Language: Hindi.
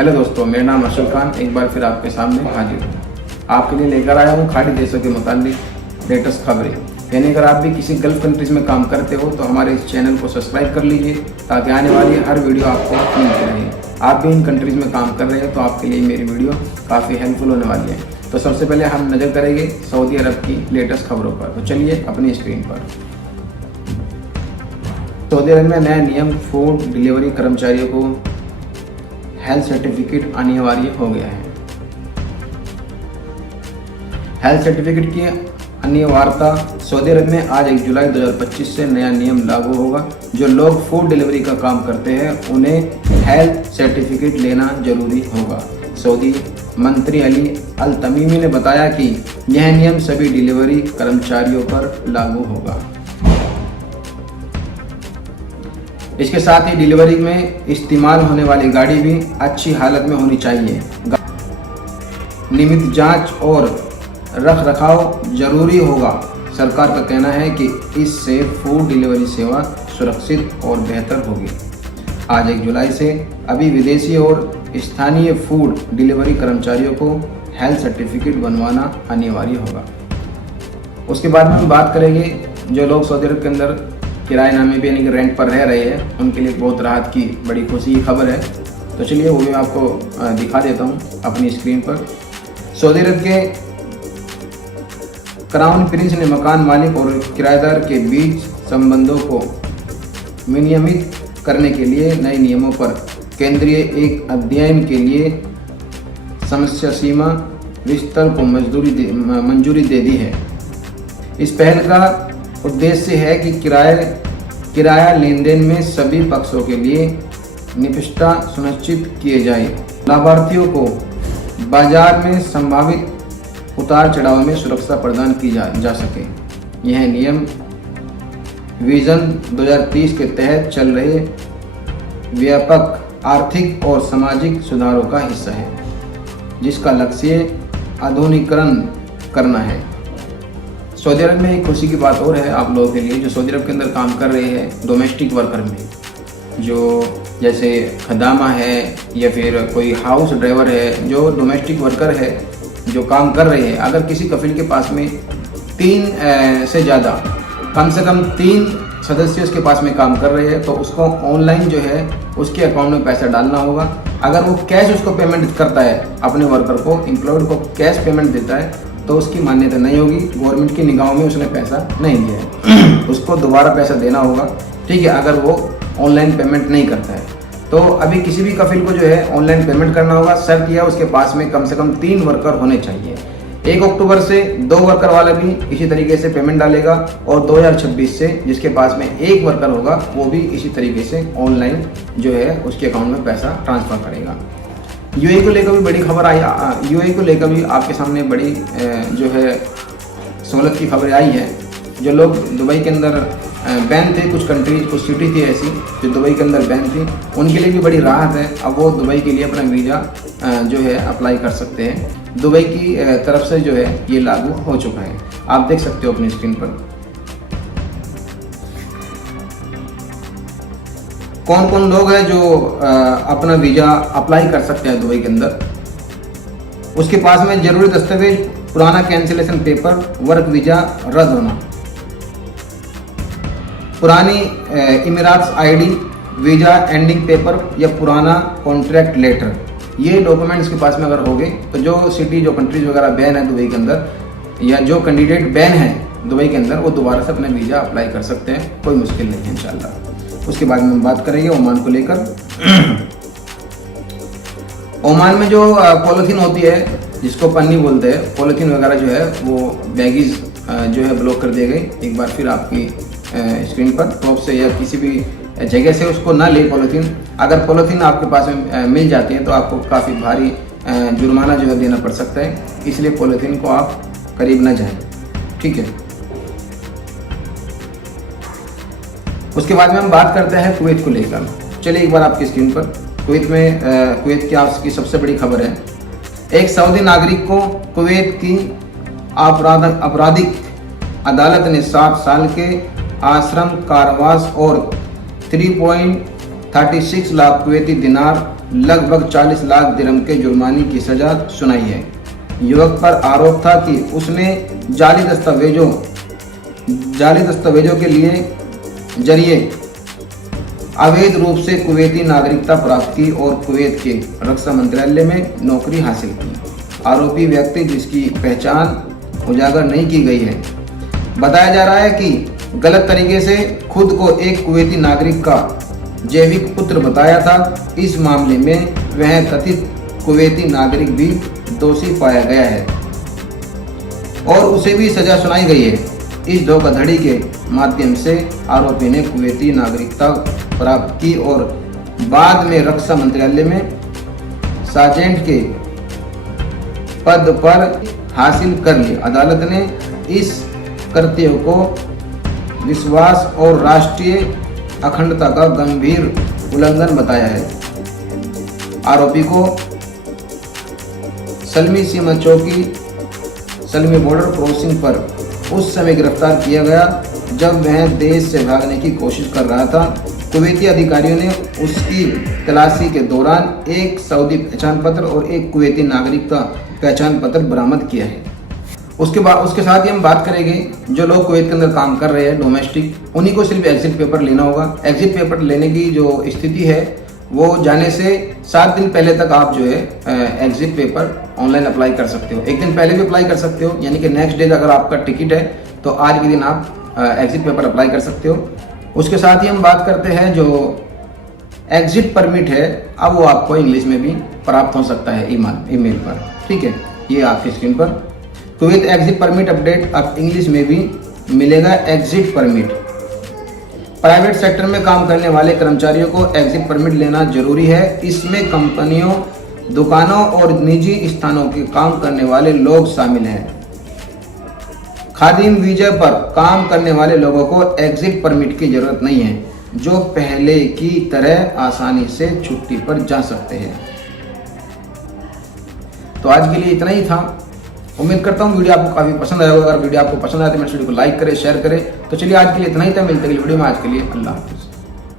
हेलो दोस्तों, मेरा नाम अशोक खान एक बार फिर आपके सामने हाजिर हूँ। आपके लिए लेकर आया हूँ खाड़ी देशों के मुताल्लिक लेटेस्ट खबरें। यानी अगर आप भी किसी गल्फ कंट्रीज़ में काम करते हो तो हमारे इस चैनल को सब्सक्राइब कर लीजिए ताकि आने वाली हर वीडियो आपको मिलती रहे। आप भी इन कंट्रीज़ में काम कर रहे हैं तो आपके लिए मेरी वीडियो काफ़ी हेल्पफुल होने वाली है। तो सबसे पहले हम नज़र करेंगे सऊदी अरब की लेटेस्ट खबरों पर। तो चलिए अपनी स्क्रीन पर। सऊदी अरब में नया नियम फूड डिलीवरी कर्मचारियों को हेल्थ सर्टिफिकेट अनिवार्य हो गया है। हेल्थ सर्टिफिकेट की अनिवार्यता सऊदी अरब में आज 1 जुलाई 2025 से नया नियम लागू होगा। जो लोग फूड डिलीवरी का काम करते हैं उन्हें हेल्थ सर्टिफिकेट लेना जरूरी होगा। सऊदी मंत्री अली अल तमीमी ने बताया कि यह नियम सभी डिलीवरी कर्मचारियों पर लागू होगा। इसके साथ ही डिलीवरी में इस्तेमाल होने वाली गाड़ी भी अच्छी हालत में होनी चाहिए। नियमित जांच और रख रखाव जरूरी होगा। सरकार का कहना है कि इससे फूड डिलीवरी सेवा सुरक्षित और बेहतर होगी। आज 1 जुलाई से अभी विदेशी और स्थानीय फूड डिलीवरी कर्मचारियों को हेल्थ सर्टिफिकेट बनवाना अनिवार्य होगा। उसके बाद में हम बात करेंगे जो लोग सऊदी अरब के अंदर किराएनामे पे यानी कि रेंट पर रह रहे हैं उनके लिए बहुत राहत की बड़ी खुशी की खबर है। तो चलिए वो भी आपको दिखा देता हूँ अपनी स्क्रीन पर। सऊदी अरब के क्राउन प्रिंस ने मकान मालिक और किराएदार के बीच संबंधों को विनियमित करने के लिए नए नियमों पर केंद्रीय एक अध्ययन के लिए समस्या सीमा विस्तार को मंजूरी दे दी है। इस पहल का उद्देश्य है कि किराया लेन देन में सभी पक्षों के लिए निष्पक्षता सुनिश्चित किए जाए। लाभार्थियों को बाजार में संभावित उतार चढ़ाव में सुरक्षा प्रदान की जा सके। यह नियम विजन 2030 के तहत चल रहे व्यापक आर्थिक और सामाजिक सुधारों का हिस्सा है जिसका लक्ष्य आधुनिकीकरण करना है। सऊदी अरब में एक खुशी की बात और है आप लोगों के लिए जो सऊदी अरब के अंदर काम कर रहे हैं डोमेस्टिक वर्कर में, जो जैसे खदामा है या फिर कोई हाउस ड्राइवर है, जो डोमेस्टिक वर्कर है जो काम कर रहे हैं। अगर किसी कफिल के पास में 3 से ज़्यादा कम से कम 3 सदस्य उसके पास में काम कर रहे हैं तो उसको ऑनलाइन जो है उसके अकाउंट में पैसा डालना होगा। अगर वो कैश उसको पेमेंट करता है, अपने वर्कर को एम्प्लॉयड को कैश पेमेंट देता है तो उसकी मान्यता नहीं होगी। गवर्नमेंट की निगाहों में उसने पैसा नहीं दिया है उसको दोबारा पैसा देना होगा, ठीक है, अगर वो ऑनलाइन पेमेंट नहीं करता है। तो अभी किसी भी कफिल को जो है ऑनलाइन पेमेंट करना होगा। शर्त यह उसके पास में कम से कम 3 वर्कर होने चाहिए। 1 अक्टूबर से 2 वर्कर वाला भी इसी तरीके से पेमेंट डालेगा और 2026 से जिसके पास में 1 वर्कर होगा वो भी इसी तरीके से ऑनलाइन जो है उसके अकाउंट में पैसा ट्रांसफ़र करेगा। यूएई को लेकर भी बड़ी खबर आई। यूएई को लेकर भी आपके सामने बड़ी जो है सहूलत की खबरें आई है। जो लोग दुबई के अंदर बैन थे, कुछ कंट्रीज कुछ सिटी थी ऐसी जो दुबई के अंदर बैन थी, उनके लिए भी बड़ी राहत है। अब वो दुबई के लिए अपना वीज़ा जो है अप्लाई कर सकते हैं। दुबई की तरफ से जो है ये लागू हो चुका है, आप देख सकते हो अपनी स्क्रीन पर। कौन कौन लोग हैं जो अपना वीज़ा अप्लाई कर सकते हैं दुबई के अंदर। उसके पास में जरूरी दस्तावेज पुराना कैंसिलेशन पेपर, वर्क वीज़ा रद्द होना, पुरानी इमिराट्स आईडी, वीज़ा एंडिंग पेपर या पुराना कॉन्ट्रैक्ट लेटर, ये डॉक्यूमेंट्स के पास में अगर हो गए तो जो सिटी जो कंट्रीज वगैरह बैन है दुबई के अंदर या जो कैंडिडेट बैन है दुबई के अंदर वो दोबारा से अपना वीज़ा अप्लाई कर सकते हैं। कोई मुश्किल नहीं है इंशाल्लाह। उसके बाद में हम बात करेंगे ओमान को लेकर। ओमान में जो पॉलीथीन होती है जिसको पन्नी बोलते हैं, पॉलीथीन वगैरह जो है वो बैगेज जो है ब्लॉक कर दिए गए। एक बार फिर आपकी स्क्रीन पर टॉप से या किसी भी जगह से उसको ना ले पॉलीथीन। अगर पॉलीथीन आपके पास में मिल जाती है तो आपको काफ़ी भारी जुर्माना जो है देना पड़ सकता है, इसलिए पॉलीथीन को आप करीब ना जाएं, ठीक है। उसके बाद में हम बात करते हैं कुवैत को लेकर। चलिए एक बार आपकी स्क्रीन पर कुवैत में कुवैत की सबसे बड़ी खबर है। एक सऊदी नागरिक को कुवैत की आपराधिक अदालत ने 7 साल के आश्रम कारावास और 3.36 लाख कुवैती दिनार लगभग 40 लाख दिरहम के जुर्माने की सजा सुनाई है। युवक पर आरोप था कि उसने जाली दस्तावेजों के जरिए अवैध रूप से कुवैती नागरिकता प्राप्त की और कुवैत के रक्षा मंत्रालय में नौकरी हासिल की। आरोपी व्यक्ति, जिसकी पहचान उजागर नहीं की गई है, बताया जा रहा है कि गलत तरीके से खुद को एक कुवैती नागरिक का जैविक पुत्र बताया था। इस मामले में वह कथित कुवैती नागरिक भी दोषी पाया गया है और उसे भी सजा सुनाई गई है। इस धोखाधड़ी के माध्यम से आरोपी ने कुवैती नागरिकता प्राप्त की और बाद में रक्षा मंत्रालय में सार्जेंट के पद पर हासिल कर ली। अदालत ने इस कृत्य को विश्वास और राष्ट्रीय अखंडता का गंभीर उल्लंघन बताया है। आरोपी को सलमी सीमा चौकी, सलमी बॉर्डर क्रॉसिंग पर उस समय गिरफ्तार किया गया जब वह देश से भागने की कोशिश कर रहा था। कुवैती अधिकारियों ने उसकी तलाशी के दौरान एक सऊदी पहचान पत्र और एक कुवैती नागरिक का पहचान पत्र बरामद किया है। उसके साथ ही हम बात करेंगे जो लोग कुवैत के अंदर काम कर रहे हैं डोमेस्टिक, उन्हीं को सिर्फ एग्जिट पेपर लेना होगा। एग्जिट पेपर लेने की जो स्थिति है वो जाने से 7 दिन पहले तक आप जो है एग्जिट पेपर ऑनलाइन अप्लाई कर सकते हो। एक दिन पहले भी अप्लाई कर सकते हो, यानी कि नेक्स्ट डे अगर आपका टिकट है तो आज के दिन आप एग्जिट पेपर अप्लाई कर सकते हो। उसके साथ ही हम बात करते हैं जो एग्जिट परमिट है, अब वो आपको इंग्लिश में भी प्राप्त हो सकता है ईमेल पर। ठीक है, ये आपकी स्क्रीन पर कुवैत एग्जिट परमिट अपडेट अब इंग्लिश में भी मिलेगा। एग्जिट परमिट प्राइवेट सेक्टर में काम करने वाले कर्मचारियों को एग्जिट परमिट लेना जरूरी है। इसमें कंपनियों, दुकानों और निजी स्थानों के काम करने वाले लोग शामिल हैं। खादिम वीजा पर काम करने वाले लोगों को एग्जिट परमिट की जरूरत नहीं है, जो पहले की तरह आसानी से छुट्टी पर जा सकते हैं। तो आज के लिए इतना ही था। उम्मीद करता हूँ वीडियो आपको काफी पसंद आया होगा। अगर वीडियो आपको पसंद आया तो मेरे वीडियो को लाइक करें, शेयर करें। तो चलिए आज के लिए इतना ही था, मिलते हैं वीडियो में। आज के लिए अल्लाह हाफिज़।